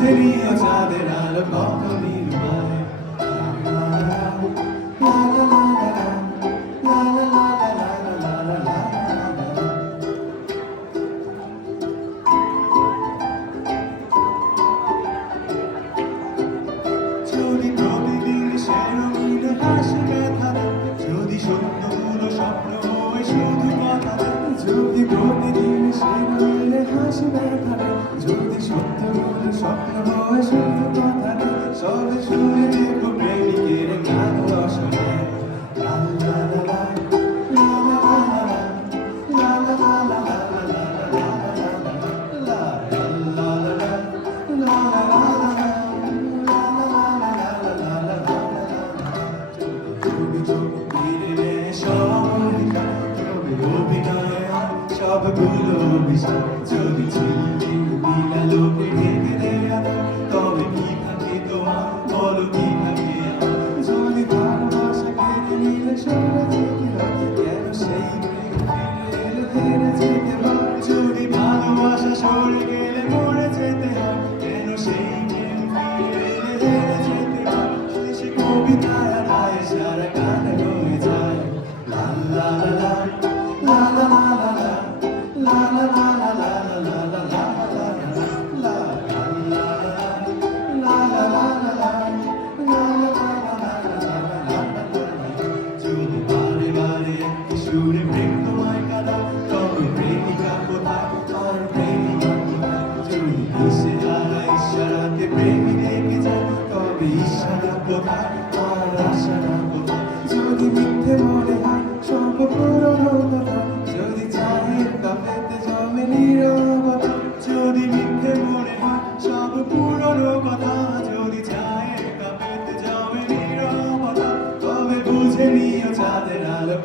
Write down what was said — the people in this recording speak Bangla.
বুঝে নিও চাঁদের আলো কত নির্মল। যদি প্রতিদিন সে রঙিন হাসি ব্যথা দেয়, যদি সত্যগুলো স্বপ্ন হয়ে শুধু কথা দেয়, যদি প্রতিদিন সে রঙিন হাসি ব্যথা দেয়, যদি সত্যগুলো স্বপ্ন হয়ে শুধু কথা দেয়, সবে শুনে দেখো প্রেমিকের গান রসনায়। লা লা লা লা, লা লা লা লা, লা লা লা লা লা লা লা লা লা লা লা লা। সবগুলো বিষয় যদি ঝিলমিল লোকে ঢেকে দেয়া তবে কি থাকে তোমার বলো কি থাকে? যদি ভালোবাসা কেড়ে নিলে সরে যেতে হয়, কেন সেই প্রেম ফিরে এলে হেরে যেতে হয়? যদি ভালোবাসা সরে গেলে মরে যেতে হয়, কেন সেই প্রেম ফিরে এলে হেরে যেতে হয়? সে কবিতায় রায় সারা গানে রয়ে যায়। লা লা লা লা লা লা লা লা। La la la la la la la la la la la la la la. যদি বারে বারে একই সুরে প্রেম তোমায় কাঁদায়, তবে প্রেমিকা কোথায় আর প্রেমিকা কোথায়? যদি দিশেহারা ইশারাতে প্রেমী রেখে যায়, তবে ইশারা কোথায় আর আশারা কোথায়? যদি মিথ্যে মনে হয় সব পুরনো কথা, যদি চায়ের কাপেতে জমে নীরবতা, যদি মিথ্যে মনে হয় সব পুরনো কথা, যদি চায়ের কাপেতে জমে নীরবতা, তবে বুঝে নিও চাঁদের আলো।